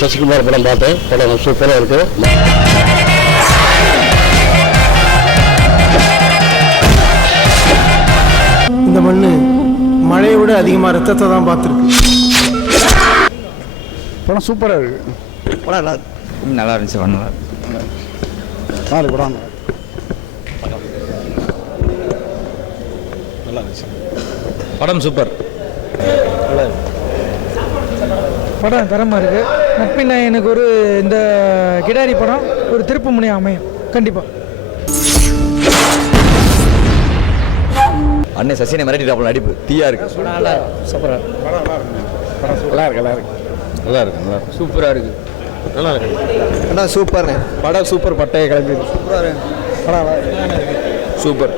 சசிகுமார் படம் பார்த்தேன். படம் சூப்பராக இருக்குது. இந்த மண்ணு மழையை விட அதிகமாக ரத்தத்தை தான் பார்த்துருக்கு. படம் சூப்பராக இருக்குது. படம் நல்லா இருந்துச்சு. படம் நாலு படம் நல்லா இருந்துச்சு. படம் சூப்பர். படம் தரமாக இருக்குது. நட்பின் எனக்கு ஒரு இந்த கிடாரி படம் ஒரு திருப்பு முனையாக அமையும் கண்டிப்பாக. அண்ணே சசினை மிரட்டிட்டாப்புல நடிப்பு தீயா இருக்கு. நல்லா சூப்பராக நல்லா இருக்கு. நல்லா இருக்கு. நல்லா இருக்கு. நல்லா இருக்கு. சூப்பராக இருக்குது. நல்லா இருக்கு. படம் சூப்பர்ண்ணே. படம் சூப்பர். பட்டையை கிளம்பி சூப்பராக இருக்கு. படம் சூப்பர்.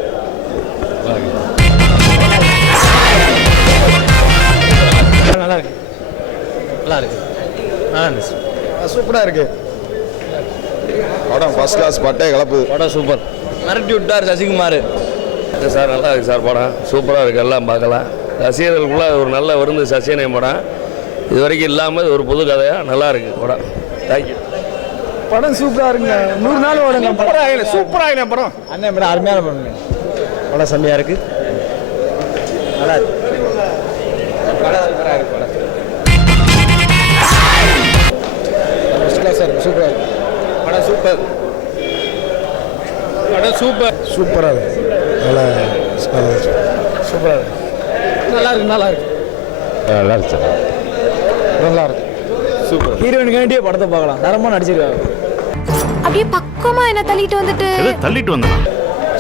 நல்லா இருக்கு. நல்லா இருக்கு. நல்லா இருந்துச்சு. சூப்பராக இருக்கு. படம் ஃபர்ஸ்ட் கிளாஸ். பட்டையை கலப்புது. படம் சூப்பர். மிரட்டி விட்டார் சசிகுமார் சார் நல்லா இருக்குது சார். படம் சூப்பராக இருக்குது. எல்லாம் பார்க்கலாம். ரசிகர்களுக்குள்ள ஒரு நல்ல விருந்து சசினை படம். இது வரைக்கும் இல்லாமல் ஒரு புது கதையாக நல்லா இருக்குது படம். தேங்க்யூ. படம் சூப்பராக இருக்குங்க. 100 நாள் ஓடுங்க. சூப்பராக படம். அண்ணன் படம் அருமையான படம். படம் செம்மையாக இருக்கு. நல்லா இருக்கு. படம் சூப்பராக இருக்கு. சார் சூப்பராக இருக்கு. படம் சூப்பர். படம் சூப்பர். சூப்பராக இருக்கு. நல்லா சூப்பராக இருக்கு. நல்லா இருக்கு. நல்லா இருக்கு. நல்லா இருக்கு சார். நல்லா இருக்கு. சூப்பர். ஹீரோயினுக்காண்டியே படத்தை பார்க்கலாம். தரமாக நடிச்சிருக்காங்க. அப்படியே பக்கமா என்ன தள்ளிட்டு வந்துட்டு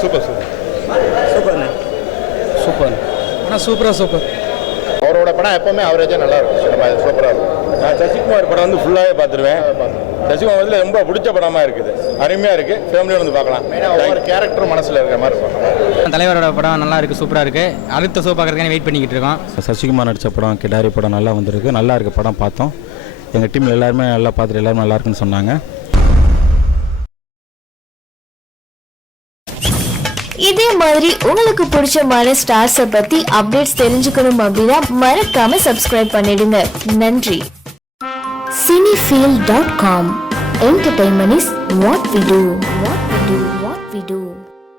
சூப்பர். சூப்பர். சூப்பர்ண்ணே. சூப்பர். ஆனால் சூப்பர். அவரோட படம் எப்பவுமே அவரேஜாக நல்லா இருக்கும். சூப்பராக இருக்கும். நான் சசிகுமார் படம் வந்து ஃபுல்லாகவே பார்த்துருவேன். சசிகுமார் வந்து ரொம்ப பிடிச்ச படமாக இருக்குது. அருமையாக இருக்குது. ஃபேமிலியோடு வந்து பார்க்கலாம். ஒவ்வொரு கேரக்டரும் மனசில் இருக்கிற மாதிரி இருக்கும். தலைவரோட படம் நல்லா இருக்குது. சூப்பராக இருக்குது. அடுத்த ஷோ பார்க்குறதுக்கான வெயிட் பண்ணிக்கிட்டு இருக்கோம். சசிகுமார் நடித்த படம் கிடாரி படம் நல்லா வந்திருக்கு. நல்லா இருக்குது. படம் பார்த்தோம். எங்கள் டீமில் எல்லாருமே நல்லா பார்த்துட்டு எல்லாருமே நல்லா இருக்குன்னு சொன்னாங்க. இதே மாதிரி உங்களுக்கு பிடிச்சமான ஸ்டார்ஸை பத்தி அப்டேட்ஸ் தெரிஞ்சுக்கணும் அப்படின்னா மறக்காம சப்ஸ்கிரைப் பண்ணிடுங்க. நன்றி. Cinefield.com. Entertainment is what we do.